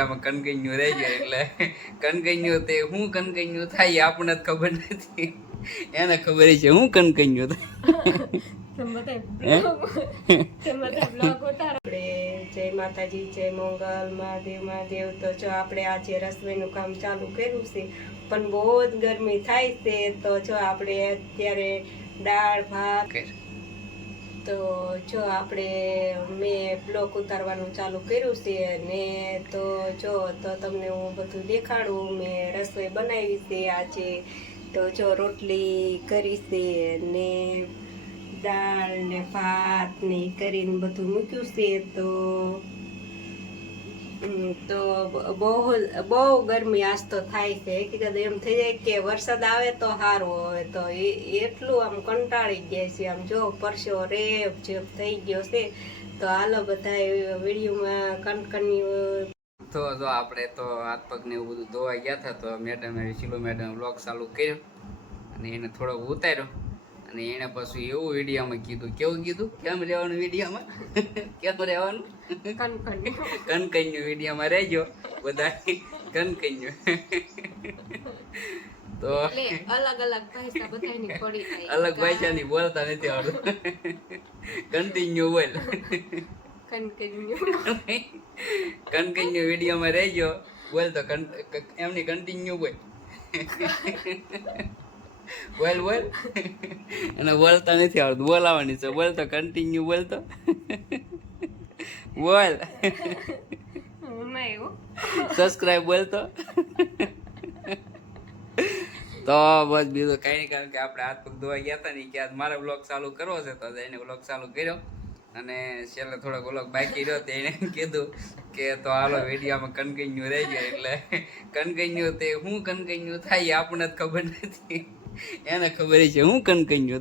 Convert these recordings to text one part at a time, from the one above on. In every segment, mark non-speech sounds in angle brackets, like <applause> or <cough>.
આમાં કન્ટિન્યુ રહી ગયો એટલે કન્ટિન્યુ તે હું કન્ટિન્યુ થાય એ આપણને જ ખબર નથી. એને ખબર છે હું કન્ટિન્યુ થાય. જય માતાજી જય મંગલ મહાદેવ મહાદેવ. તો જો આપણે આજે રસોઈનું કામ ચાલુ કર્યું છે પણ બહુ જ ગરમી થાય છે. તો જો આપણે અત્યારે દાળ ભાત તો જો આપણે મેં બ્લોક ઉતારવાનું ચાલુ કર્યું છે ને તો જો, તો તમને હું બધું દેખાડું. મેં રસોઈ બનાવી છે આજે. તો જો રોટલી કરી છે ને દાળ ને ભાત ને કરીને બધું મૂક્યું છે. તો તો બહુ બહુ ગરમી આજ તો થાય છે. હકીકત એમ થઈ જાય કે વરસાદ આવે તો સારું હોય તો એટલું આમ કંટાળી ગયા છે આમ જો પરસો રેપ જેમ થઈ ગયો છે. તો હાલો બધા વિડીયોમાં કનકની તો જો આપણે તો હાથ પગને એવું બધું ધોવા ગયા હતા, તો મેડમે, શીલો મેડમ બ્લોગ ચાલુ કર્યો અને એને થોડોક ઉતાર્યો. અને એને પછી એવું વિડીયામાં કીધું કેવું કીધું? કેમ રહેવાનું વિડીયામાં? <laughs> કેમ રહેવાનું? કનકન્યું કનકન્યુ વિડીયોમાં રહેજો બધા કનકન્યુ <laughs> તો અલગ અલગ ભાષા બધાની પડી <laughs> થાય અલગ ભાષાની બોલતા નથી આવડતું. કન્ટિન્યુ બોલ. કનકન્યું વિડીયોમાં રહેજો બોલ તો એમની કન્ટિન્યુ બોલ. બોલ બોલ. અને બોલતા નથી આવડતું. બોલાવાની છે. બોલ તો કન્ટિન્યુ બોલ તો. બોલ. સબસ્ક્રાઈબ બોલતો સબસ્ક્રાઇબ બોલ તો. તો બસ બીજું કઈ નહીં કારણ કે આપણે હાથ પગ ધોવા ગયા હતા ને કે આજ મારે બ્લોગ ચાલુ કરવો છે તો એને બ્લોગ ચાલુ કર્યો. અને છેલ્લે થોડોક બ્લોગ બાકી રહ્યો તો એને કીધું કે તો હાલો વિડીયોમાં કન્ટિન્યુ રહી ગયો એટલે કન્ટિન્યુ તે હું કન્ટિન્યુ થાય આપણને જ ખબર નથી. એને ખબર છે હું કન કઈ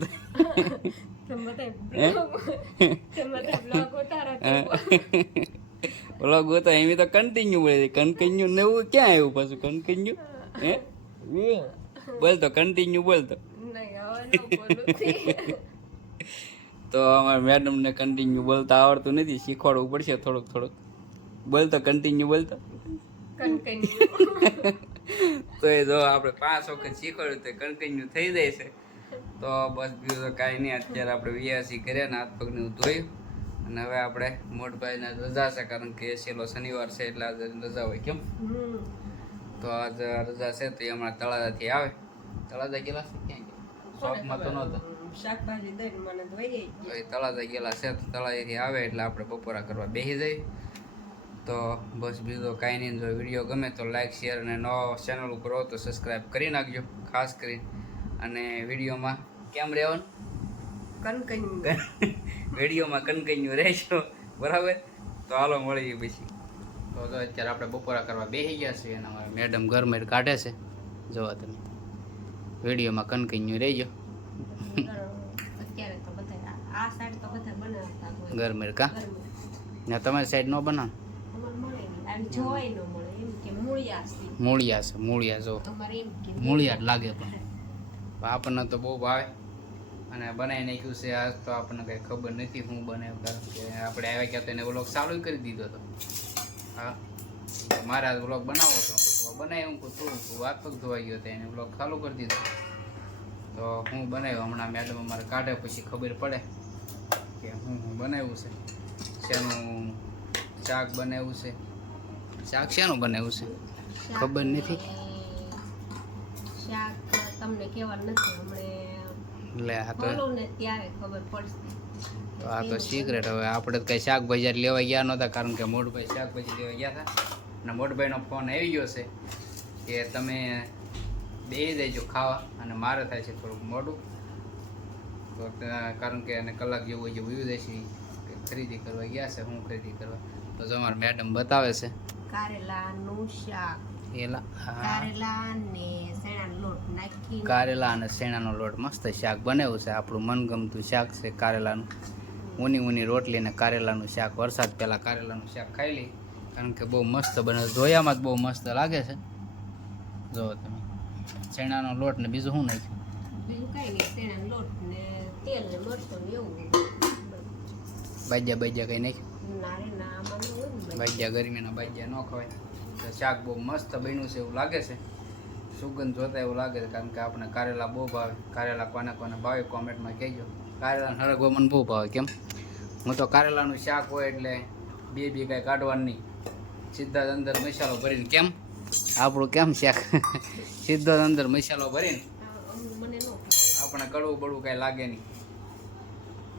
તમે ઓલા ગોતા બધા બ્લોગ ઉતારો છો. <laughs> બ્લોગ તો એમ તો કન્ટિન્યુ બોલે કન્ટિન્યુ ને એવું ક્યાં આવ્યું પાછું? કન્ટિન્યુ હે? બોલ તો કન્ટિન્યુ બોલ તો. અમારે તો અમારા મેડમને કન્ટિન્યુ બોલતા આવડતું નથી. શીખવાડવું પડશે થોડુંક થોડુંક. બોલતો કન્ટિન્યુ બોલતો કનકન્યું. <laughs> તો એ જો આપણે પાંચ વખત શીખવાડ્યું તો કન્ટિન્યુ થઈ જાય છે. તો બસ બીજું તો કાંઈ નહીં અત્યારે આપણે વ્યાસી કર્યા ને હાથ પગને ધોયું. અને હવે આપણે મોટભાઈને રજા છે કારણ કે છેલ્લો શનિવાર છે એટલે આજે રજા હોય કેમ? તો આજ રજા છે તો એ હમણાં તળાજાથી આવે. તળાજા ગયેલા છે ક્યાં ગયા? શોખમાં તો નહોતા. શાકભાજી દઈને મને ધોઈ તળાજા ગયેલા છે તો તળાજાથી આવે એટલે આપણે બપોરા કરવા બેસી જઈએ. તો બસ બીજું કાંઈ નહીં. જો વીડિયો ગમે તો લાઈક શેર અને નવો ચેનલ ઉપર હો તો સબસ્ક્રાઈબ કરી નાખજો ખાસ કરીને. અને વિડીયોમાં કેમ રહેવાનું? કનકન્યું. વિડીયોમાં કન્ટિન્યુ રહેજો. બરાબર? તો હાલો મળીએ પછી. તો તો અત્યારે આપણે બપોરા કરવા બેસી ગયા છીએ અને અમારા મેડમ ઘરમાં કાઢે છે. જોવા તમે. વિડીયોમાં કન્ટિન્યુ રહેજો. અત્યારે તો બધા આ સાઈડ તો બધા બનાવતા હોય. ઘરમાં કા? ને તમારી સાઈડ નો બનાવ? મૂળિયા છે. મૂળિયા જો. મૂળિયા. જ લાગે પણ. પણ આપણને તો બહુ ભાવે. અને બનાવી નાખ્યું છે આજ તો આપણને કંઈ ખબર નથી હું બનાવ્યું કારણ કે આપણે આવ્યા ગયા તો એને વ્લોગ ચાલુ કરી દીધો હતો. હા. મારે આજ વ્લોગ બનાવો હતો. તો બનાવી હું થોડું વાત પગ ધોવાઈ ગયો હતો એને વ્લોગ ચાલુ કરી દીધો. તો હું બનાવ્યો હમણાં મેડમ અમારે કાઢે પછી ખબર પડે કે હું હું બનાવ્યું છે. શેનું શાક બનાવ્યું છે. શાક શેનું બનાવ્યું છે? ખબર નથી? શાક તમને કહેવા નથી હમણે એટલે આ તો ને ત્યારે ખબર પડશે. તો આ તો સિક્રેટ હવે. આપણે તો કઈ શાકભાજી લેવા ગયા નહોતા કારણ કે મોટભાઈ શાકભાજી લેવા ગયા હતા. અને મોટભાઈનો ફોન આવી ગયો છે કે તમે બે દેજો ખાવા અને મારે થાય છે થોડુંક મોડું. તો કારણ કે એને કલાક જેવું જે વયું જાય છે કે ખરીદી કરવા ગયા છે હું ખરીદી કરવા. તો તમારે અમારા મેડમ બતાવે છે કારેલાનું શાક કારેલા અને શેણાનો લોટ મસ્ત શાક બનાવ્યું છે આપણું મનગમતું શાક છે કારેલાનું ઊની ઊની રોટલી ને કારેલાનું શાક. વરસાદ પહેલાં કારેલાનું શાક ખાઈ લઈ. કારણ કે બહુ મસ્ત બને જોયામાં જ બહુ મસ્ત લાગે છે. જો તમે. શેણાનો લોટ ને બીજું શું નાખ્યું? બાજા બાજા કંઈ નાખ્યું? બાજ્યા ગરમીના બાજ્યા ન ખવાય. તો શાક બહુ મસ્ત બન્યું છે એવું લાગે છે. સુગંધ જોતા એવું લાગે છે, કારણ કે આપણે કારેલા બહુ ભાવે. કારેલા કોને કોને ભાવે કોમેન્ટમાં કહેજો. કારેલા હળગવો મને બહુ ભાવે, કેમ? હું તો કારેલાનું શાક હોય એટલે બે બે કાંઈ કાઢવાનું નહીં. સીધા જ અંદર મસાલો ભરીને, કેમ? આપણું કેમ શાક? સીધો જ અંદર મસાલો ભરીને. આપણે કડવું બળવું કાંઈ લાગે નહીં.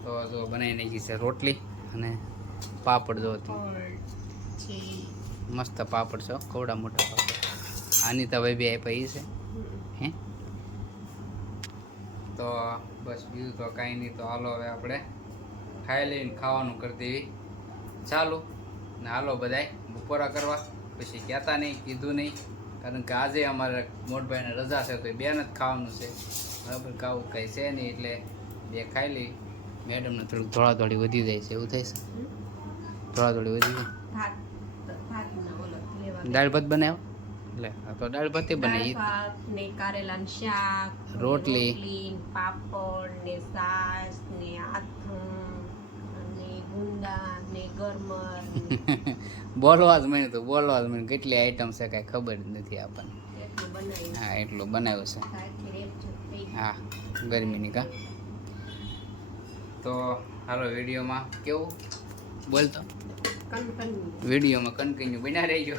તો જો બનાવી નાખી છે રોટલી અને પાપડ જો હતી. મસ્ત પાપડ છે કવડા મોટા પાપડ? આની તવે બે આપ્યા છે. હે? તો બસ બીજું તો કાંઈ નહીં તો હાલો હવે આપણે ખાઈ લઈને ખાવાનું કરી દેવી. ચાલુ ને હાલો બધાય બપોરા કરવા. પછી કહેતા નહીં કીધું નહીં કારણ કે આજે અમારે મોટભાઈને રજા છે તો એ બેન જ ખાવાનું છે. બરાબર કાવું કંઈ છે નહીં એટલે બે ખાઈ લઈ. મેડમને થોડુંક ધોળાધોળી વધી જાય છે એવું થાય છે? ધોળાધોળી થોડી વધી જાય ભાત ભાત ના ઓલો લેવા દાળ ભાત બનાવ્યો લે આ તો દાળ ભાત બને. દાળ ઈ ભાત ને કારેલા શાક રોટલી. પાપડ ને સાસ ને આથું અને ગુંદા ને ગરમર. <laughs> બોલવા જ મને તો બોલવા જ મળ્યું. કેટલી આઈટમ છે કાંઈ ખબર જ નથી આપણને. હા એટલું બનાવ્યું છે. હા ગરમીની કા. તો હાલો વિડીયોમાં કેવું? બોલતો. વિડીયોમાં કન્ટિન્યુ બન્યા રહીજો.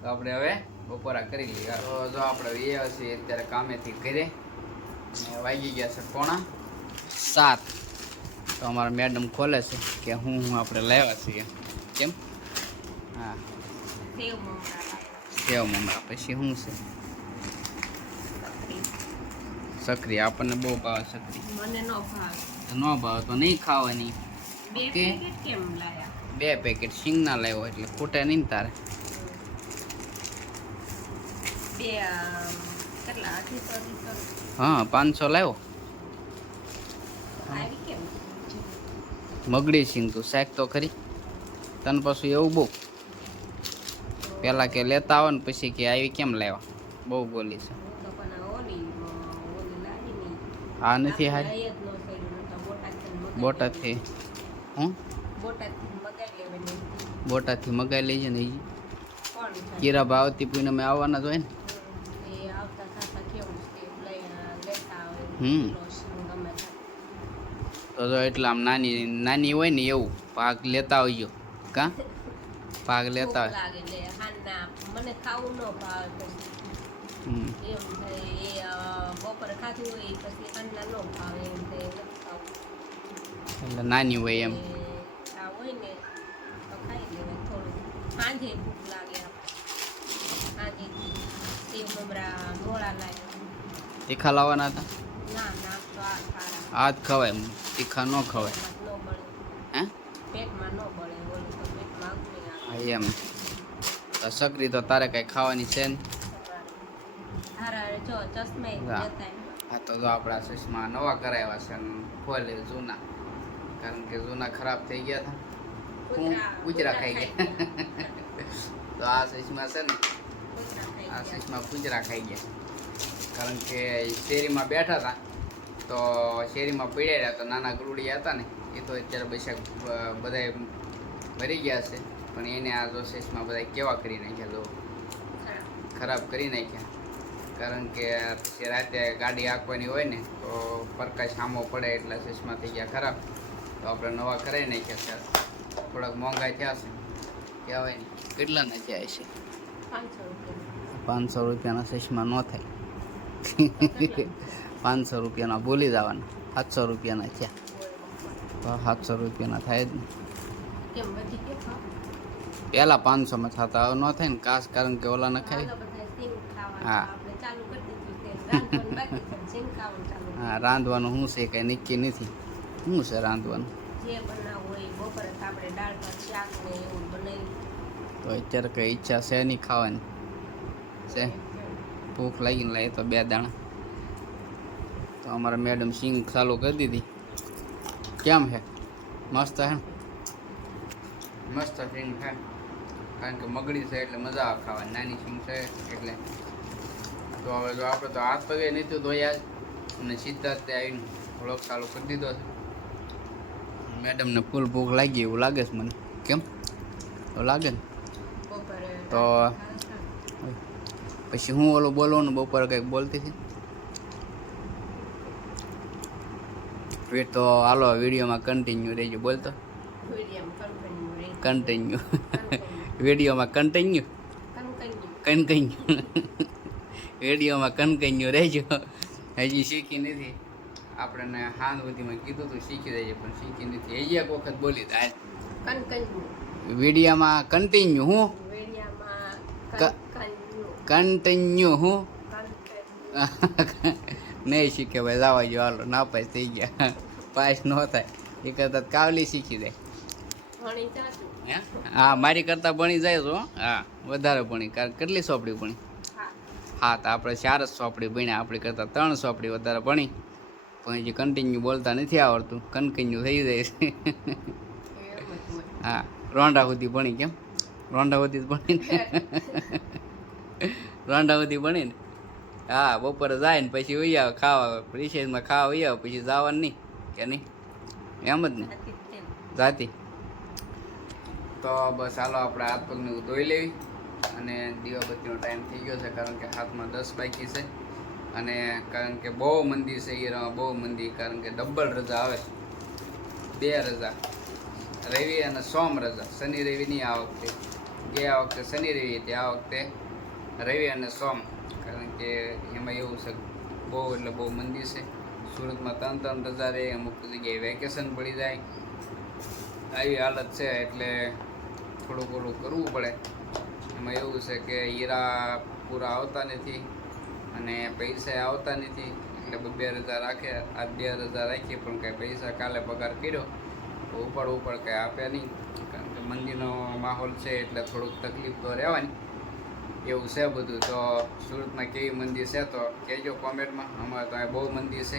તો આપણે હવે બપોરા કરી લઈએ. તો જો આપણે એ છીએ અત્યારે કામેથી ઘરે. વાગી ગયા છે પોણા સાત. તો અમારા મેડમ ખોલે છે કે હું હું આપણે લાવ્યા છીએ. કેમ? હા. સેવ મમરા પછી શું છે? સક્રી. આપણને બહુ ભાવે સક્રી મને ન ભાવે. ન ભાવે તો નહીં ખાવાની. બે ઓકે. કેમ લાયા? બે પેકેટ સિંગના લાવ્યો એટલે ખૂટે નહીં તારે. હા પાંચસો લાવ્યો. મગડી સિંગ તું શાક તો ખરી. તને પાછું એવું બહુ. પહેલાં કે લેતા આવો ને પછી કે આવી કેમ લાવ્યા? બહુ બોલી છે. હા આ લાવી નથી હારી. બોટાથી હું મગાવી લેવાની મગાવી લઈએ ને છે કીરા ભાવતી પૂનમે આવવાના જ હોય ને. હમ, એ તે. જો એટલે આમ નાની નાની હોય ને એવું પાક લેતા આવજો કા? પાક લેતા હોય. મને ખાવું ન ભાવે એ એટલે નાની હોય એમ. હોય ને સાંજે ભૂખ લાગે સાંજે સેવ મમરા મોળા લાગે તીખા લાવવાના હતા? ના ના તો આ ખારા. આ જ ખવાય તીખા ન ખવાય. ન બળે. હે? પેટમાં ન બળે ઓલું તો પેટમાં ઉતરી હા, એમ. તો સકરી તો તારે કઈ ખાવાની છે ને? જો ચશ્મા હા. તો જો આપણા ચશ્મા નવા કરાવ્યા છે ખોલે જૂના. કારણ કે જૂના ખરાબ થઈ ગયા હતા. હું ગુજરાત ખાઈ ગયા. તો આ ચશ્મા છે ને, આ ચશ્મા ગુજરાત ખાઈ ગયા. કારણ કે શેરીમાં બેઠા હતા, તો શેરીમાં પડ્યા રહ્યા તો નાના ગરુડિયા હતા ને, એ તો અત્યારે બેસા બધા ભરી ગયા છે. પણ એને આ જો ચશ્મા બધા કેવા કરી નાખ્યા તો ખરાબ કરી નાખ્યા. કારણ કે રાતે ગાડી આંકવાની હોય ને, તો પ્રકાશ સામો પડે એટલે ચશ્મા થઈ ગયા ખરાબ. તો આપણે નવા કરાવી નાખ્યા છે. થોડાક મોંઘા થયા છે. કહેવાય નહીં કેટલાના થયા છે પાંચસો રૂપિયાના ચશ્મા ન થાય. <laughs> પાંચસો રૂપિયાના બોલી જવાના. સાતસો રૂપિયાના થયા. તો સાતસો રૂપિયાના થાય જ ને. કેમ વધી ગયો ભાવ? પહેલાં પાંચસોમાં થતા હવે ન થાય ને કાસ કારણ કે ઓલા ન ખાય આ તો બધા સિંગ ખાવા હા. હા રાંધવાનું શું છે કંઈ નક્કી નથી. શું છે રાંધવાનું? જે બનાવવું હોય બપોરે તો આપણે દાળ ભાત શાક ને એવું બનાવી તો અત્યારે કઈ ઈચ્છા છે નહીં ખાવાની. છે? ભૂખ લાગીને લાવી તો બે દાણા. તો અમારા મેડમ સિંગ ચાલુ કરી દીધી. કેમ છે મસ્ત હે ને? મસ્ત સિંગ છે કારણ કે મગડી છે એટલે મજા આવે ખાવાની. નાની સિંગ છે એટલે. તો હવે જો આપણે તો હાથ પગે નથી ધોયા જ. અને સીધા જ તે આવીને વ્લોગ ચાલુ કરી દીધો છે. મેડમને ફૂલ ભૂખ લાગી એવું લાગે છે મને. કેમ? લાગે ને. તો. પછી હું ઓલું બોલવાનું બપોરે કંઈક બોલતી હતી. તો હાલો વિડીયોમાં કન્ટિન્યુ રહેજો, બોલતો. કન્ટિન્યુ <laughs> વિડીયોમાં કન્ટિન્યુ કન્ટિન્યુ <laughs> વિડીયોમાં કન્ટિન્યુ રહેજો. હજી શીખી નથી. આપણને સુધીમાં કીધું હતું શીખી જાય પણ શીખી નથી. એ એક વખત બોલી થાય વિડીયોમાં કન્ટિન્યુ હું? કન્ટિન્યુ. હું? નહીં શીખે ભાઈ જવા જો હાલો ના પાસ થઈ ગયા. પાસ ન થાય. એ કરતાં કાવલી શીખી દે. હે? હા મારી કરતાં ભણી જાય તો હા. વધારે ભણી. કારણ કેટલી સોપડી ભણી? હા તો આપણે ચાર જ સોપડી ભણ્યા. આપણી કરતાં ત્રણ સોપડી વધારે ભણી. પણ હજી કન્ટિન્યુ બોલતા નથી આવડતું. કન્ટિન્યુ થઈ જાય છે. હા, રોંડા સુધી ભણી કેમ? રોંડા સુધી જ ભણી ને રોંડા સુધી ભણી ને હા, બપોરે જાય ને પછી વહી આવે, ખાવા. રિસેસમાં ખાવા ઉઈ આવે, પછી જવાનું નહીં, કે નહીં? એમ જ ને? જાતી. તો બસ હાલો આપણે હાથ પગને ધોઈ લેવી અને દીવાબત્તીનો ટાઈમ થઈ ગયો છે, કારણ કે હાથમાં દસ બાકી છે. અને કારણ કે બહુ મંદી છે ઈરામાં બહુ મંદી. કારણ કે ડબલ રજા આવે. બે રજા. રવિ અને સોમ રજા. શનિ, રવિ નહીં આ વખતે. ગયા વખતે શનિ, રવિ હતી, આ વખતે રવિ અને સોમ. કારણ કે એમાં એવું છે, બહુ એટલે બહુ મંદી છે. સુરતમાં ત્રણ ત્રણ રજા રહે, અમુક જગ્યાએ વેકેશન પડી જાય. આવી હાલત છે, એટલે થોડું થોડું કરવું પડે. એમાં એવું છે કે હીરા પૂરા આવતા નથી. અને પૈસા આવતા નથી. એટલે બે રજા રાખે આ બે રજા રાખીએ, પણ કાંઈ પૈસા કાલે પગાર કર્યો, તો ઉપર ઉપર કાંઈ આપ્યા નહીં. કારણ કે મંદીનો માહોલ છે, એટલે થોડુંક તકલીફ તો રહેવાની. એવું છે બધું. તો સુરતમાં કેવી મંદિર છે તો કહેજો કોમેન્ટમાં અમારે તો બહુ મંદિર છે.